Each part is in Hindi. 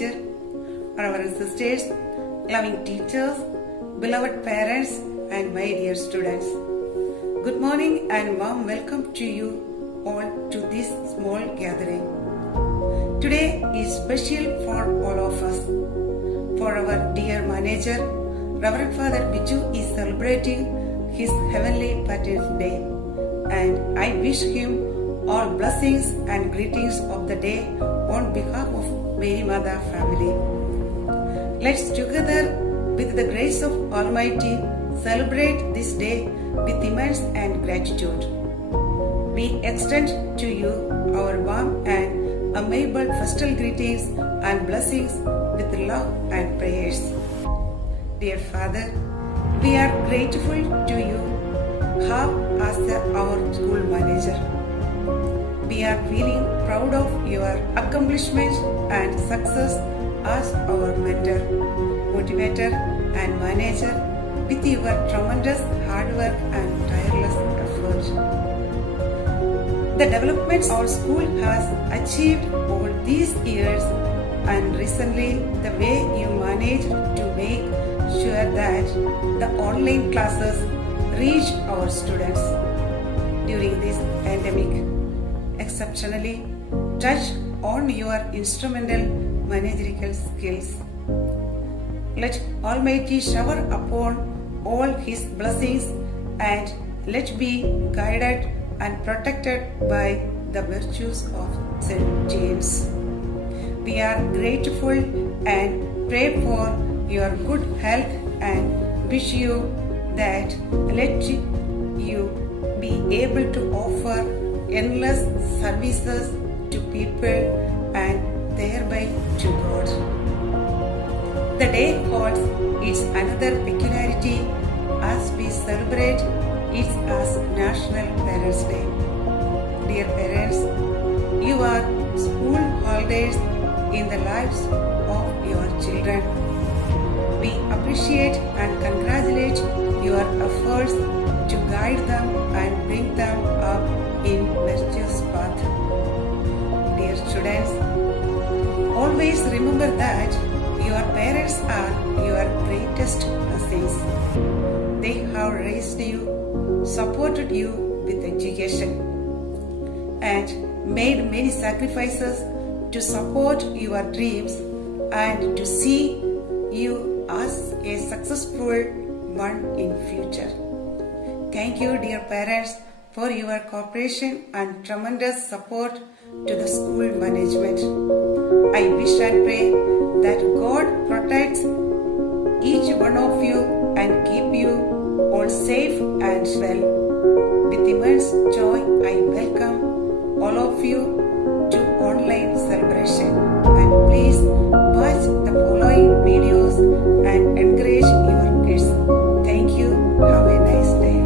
manager, our sisters, loving teachers, beloved parents, and my dear students. Good morning and warm welcome to you all to this small gathering. Today is special for all of us. For our dear manager, Reverend Father Biju is celebrating his Heavenly Patron's Day, and I wish him all blessings and greetings of the day on behalf of Mary Mother family. Let's together, with the grace of Almighty, celebrate this day with immense and gratitude. We extend to you our warm and amiable festal greetings and blessings with love and prayers. Dear Father, we are grateful to you as our school manager. We are feeling proud of your accomplishments and success as our mentor, motivator and manager with your tremendous hard work and tireless effort. The developments our school has achieved over these years and recently the way you managed to make sure that the online classes reach our students during this pandemic exceptionally touch on your instrumental managerial skills. Let Almighty shower upon all His blessings and let be guided and protected by the virtues of St. James. We are grateful and pray for your good health and wish you that let you be able to offer endless services to people and thereby to God. The day holds its another peculiarity as we celebrate it as National Parents' Day. Dear parents, you are school holidays in the lives of your children. We appreciate and congratulate your efforts to guide them and bring them up in virtuous path. Dear students, always remember that your parents are your greatest blessings. They have raised you, supported you with education, and made many sacrifices to support your dreams and to see you as a successful one in future. Thank you, dear parents, for your cooperation and tremendous support to the school management. I wish and pray that God protects each one of you and keep you all safe and well. With immense joy, I welcome all of you to online celebration. And please watch the following videos and encourage your kids. Thank you. Have a nice day.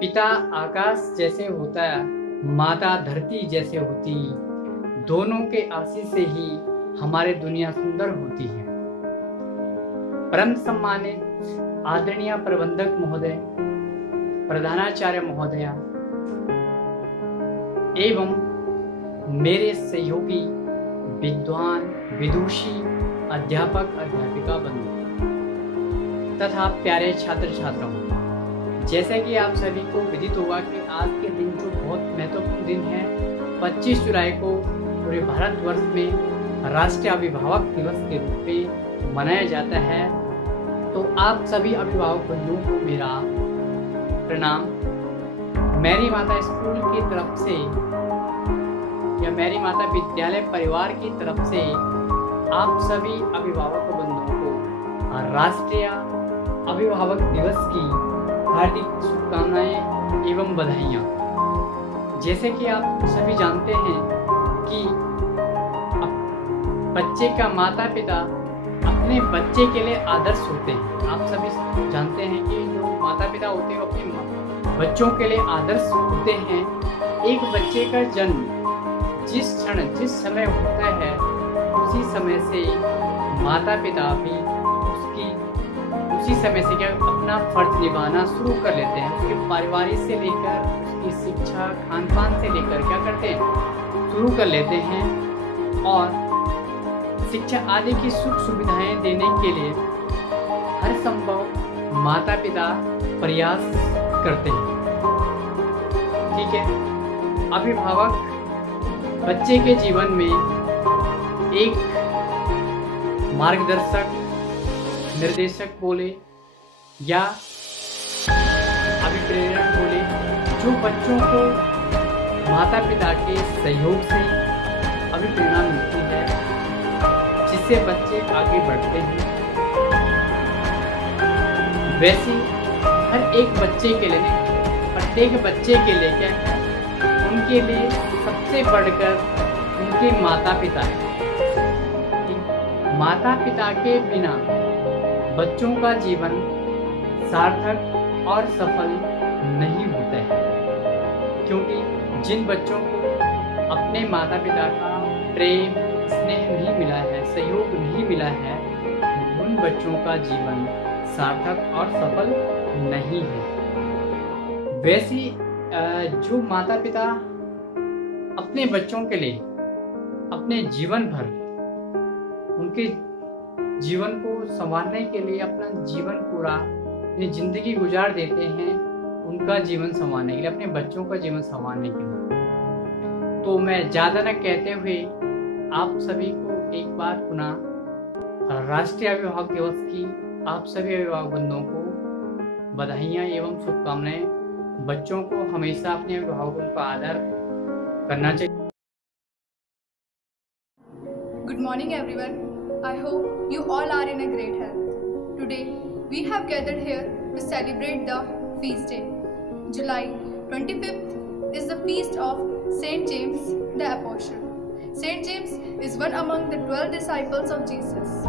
पिता आकाश जैसे होता, माता धरती जैसे होती, दोनों के आशीष से ही हमारी दुनिया सुंदर होती है। परम सम्मानित आदरणीय प्रबंधक महोदय, प्रधानाचार्य महोदया एवं मेरे सहयोगी विद्वान विदुषी अध्यापक अध्यापिका बंधु तथा प्यारे छात्र छात्राओं, जैसे कि आप सभी को विदित होगा कि आज के दिन जो बहुत महत्वपूर्ण दिन है, 25 जुलाई को पूरे भारतवर्ष में राष्ट्रीय अभिभावक दिवस के रूप में मनाया जाता है। तो आप सभी अभिभावक बंधुओं को मेरा प्रणाम। मेरी माता स्कूल की तरफ से या मेरी माता विद्यालय परिवार की तरफ से आप सभी अभिभावक बंधुओं को राष्ट्रीय अभिभावक दिवस की हार्दिक शुभकामनाएं एवं बधाइयाँ। जैसे कि आप सभी जानते हैं कि बच्चे का माता पिता अपने बच्चे के लिए आदर्श होते हैं। आप सभी जानते हैं कि जो माता पिता होते हैं अपने बच्चों के लिए आदर्श होते हैं। एक बच्चे का जन्म जिस क्षण जिस समय होता है, उसी समय से माता पिता भी उसी समय से क्या अपना फर्ज निभाना शुरू कर लेते हैं। उसके पारिवारिक से लेकर उसकी शिक्षा खान पान से लेकर क्या करते हैं, शुरू कर लेते हैं और शिक्षा आदि की सुख सुविधाएं देने के लिए हर संभव माता पिता प्रयास करते हैं। ठीक है, अभिभावक बच्चे के जीवन में एक मार्गदर्शक निर्देशक बोले या अभिप्रेरण बोले, जो बच्चों को माता पिता के सहयोग से अभिप्रेरणा मिलती है, जिससे बच्चे आगे बढ़ते हैं। वैसे हर एक बच्चे के लिए प्रत्येक बच्चे के लिए क्या है, उनके लिए सबसे बढ़कर उनके माता पिता है। माता पिता के बिना बच्चों का जीवन सार्थक और सफल नहीं होता है, क्योंकि जिन बच्चों को अपने माता पिता का प्रेम स्नेह नहीं मिला है, सहयोग नहीं मिला है, उन बच्चों का जीवन सार्थक और सफल नहीं है। वैसे जो माता पिता अपने बच्चों के लिए अपने जीवन भर उनके जीवन को संवारने के लिए अपना जीवन पूरा अपनी जिंदगी गुजार देते हैं, उनका जीवन संवारने के लिए, अपने बच्चों का जीवन संवारने के लिए। तो मैं ज़्यादा न कहते हुए आप सभी को एक बार पुनः राष्ट्रीय अभिभावक दिवस की आप सभी अभिभावक बंधुओं को बधाइयाँ एवं शुभकामनाएं। बच्चों को हमेशा अपने अभिभावकों का आदर करना चाहिए। Good morning everyone. I hope you all are in a great health. Today we have gathered here to celebrate the feast day. July 25th is the feast of Saint James the Apostle. Saint James is one among the 12 disciples of Jesus.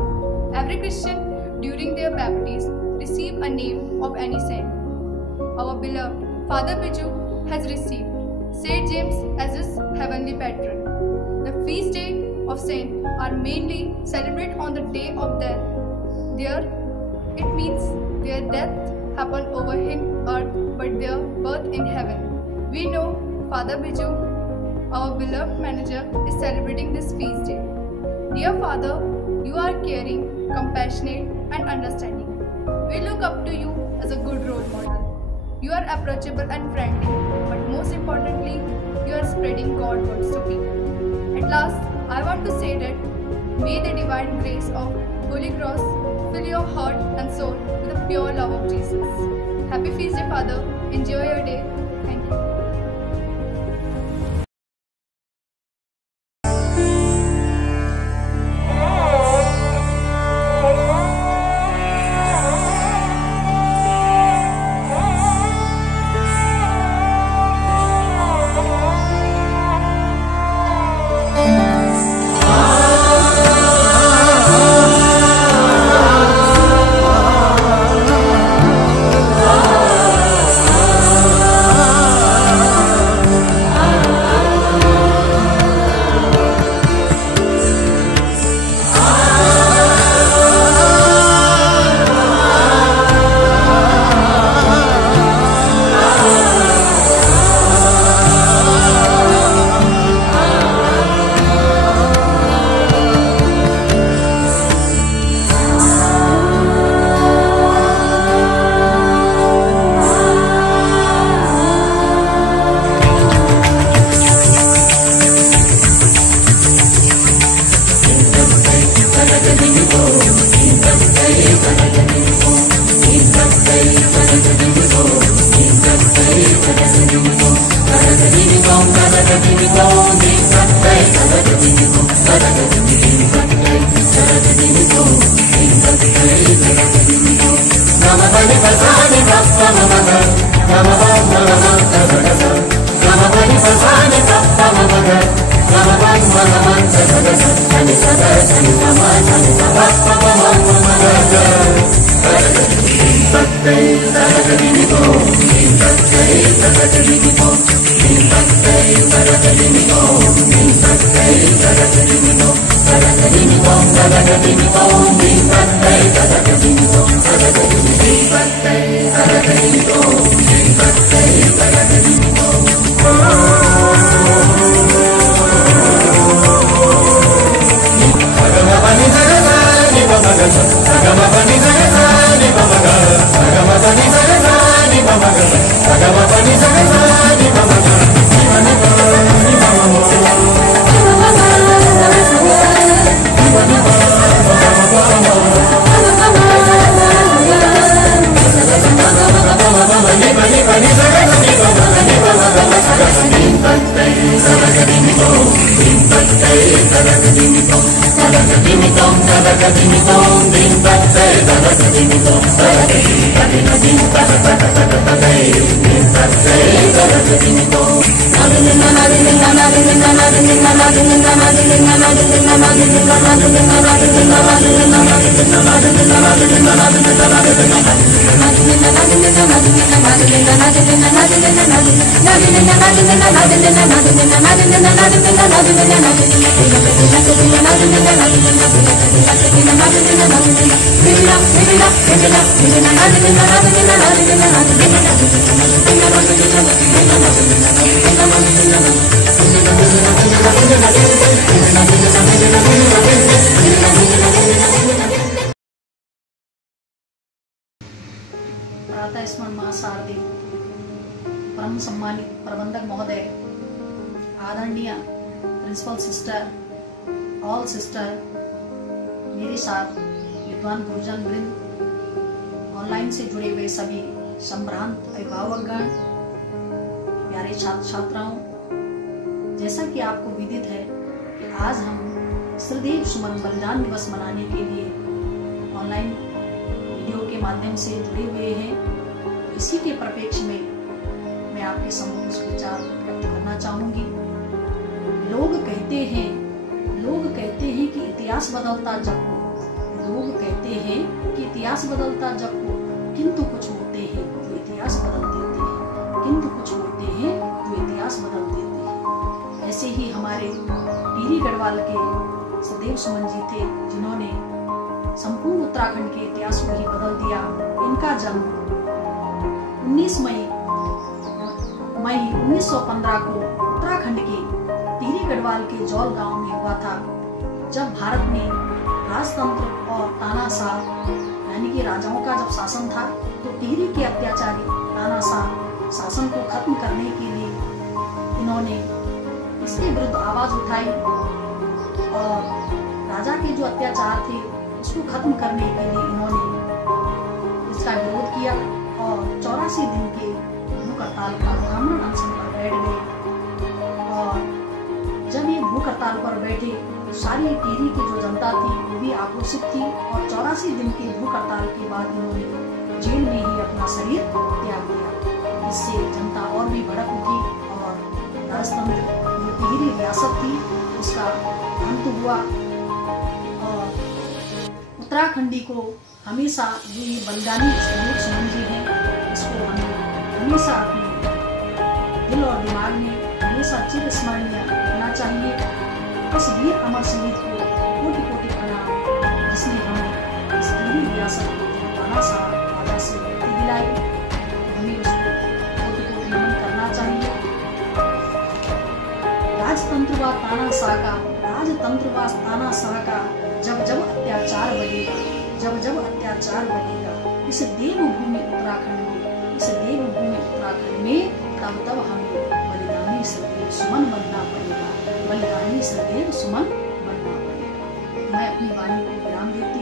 Every Christian during their baptism receive a name of any saint. Our beloved Father Biju has received Saint James as his heavenly patron. The feast day of saints are mainly celebrated on the day of death. There, it means their death happened over in earth, but their birth in heaven. We know Father Biju, our beloved manager, is celebrating this feast day. Dear Father, you are caring, compassionate, and understanding. We look up to you as a good role model. You are approachable and friendly, but most importantly, you are spreading God's words to people. At last, I want to say that may the divine grace of Holy Cross fill your heart and soul with the pure love of Jesus. Happy Feast Day, Father. Enjoy your day. Thank you. प्रातः स्मरण महासारथी परम सम्मानित प्रबंधक महोदय, आदरणीय प्रिंसिपल सिस्टर, ऑल सिस्टर, मेरे साथ विद्वान गुरुजन वृंद, ऑनलाइन से जुड़े हुए सभी संभ्रांत अभिभावकगण, प्यारे छात्र छात्राओं, जैसा कि आपको विदित है कि आज हम श्रीदेव सुमन बलिदान दिवस मनाने के लिए ऑनलाइन वीडियो के माध्यम से जुड़े हुए हैं। इसी के परिप्रेक्ष्य में मैं आपके सम्मुख कुछ विचार व्यक्त करना चाहूंगी। लोग कहते हैं कि इतिहास बदलता जब हो, लोग कहते हैं कि इतिहास बदलता जब हो, किंतु कुछ होते हैं जो इतिहास बदल देते हैं, किंतु कुछ होते हैं जो इतिहास बदल देते हैं। ऐसे ही हमारे टिहरी गढ़वाल के सदैव सुमन जी थे, जिन्होंने संपूर्ण उत्तराखंड के इतिहास को ही बदल दिया। इनका जन्म 19 मई 1915 को उत्तराखंड के टिहरी गढ़वाल के जौल गांव में हुआ था। जब भारत में राजतंत्र और तानाशाह यानी कि राजाओं का जब शासन था, तो टिहरी के अत्याचारी तानाशाह शासन को खत्म करने के लिए इन्होंने इसके विरुद्ध आवाज उठाई और राजा के जो अत्याचार थे उसको खत्म करने के लिए इन्होंने इसका विरोध किया और 84 दिन के भूख हड़ताल पर आमरण अनशन पर बैठ गए। और जब ये भूख हड़ताल पर बैठे तो सारी टिहरी की जो जनता थी वो भी आक्रोशित थी और 84 दिन की भूख हड़ताल के बाद इन्होंने जेल में ही अपना शरीर त्याग दिया। इससे जनता और भी भड़क उठी और राजतंत्र जो टिहरी रियासत थी उसका अंत हुआ। और उत्तराखंडी को हमेशा जो ये बलिदानी सदैव सुमन जी हैं, इसको हमें हमेशा अपने दिल और दिमाग में हमेशा चिर स्मरणीय रखना चाहिए। इस वीर अमर शहीद को कोटि कोटि प्रणाम, जिसने हमें इस टिहरी रियासत को तानाशाह राजा से मुक्ति दिलाई। हमें उसको कोटि कोटि नमन करना चाहिए। राजतंत्र व तानाशाह का जब जब अत्याचार बढ़ेगा, जब जब अत्याचार बढ़ेगा इस देवभूमि उत्तराखंड में तब तब हमें बलिदानी सदैव सुमन बनना पड़ेगा, बलिदानी सदैव सुमन बनना पड़ेगा। मैं अपनी वाणी को विराम देती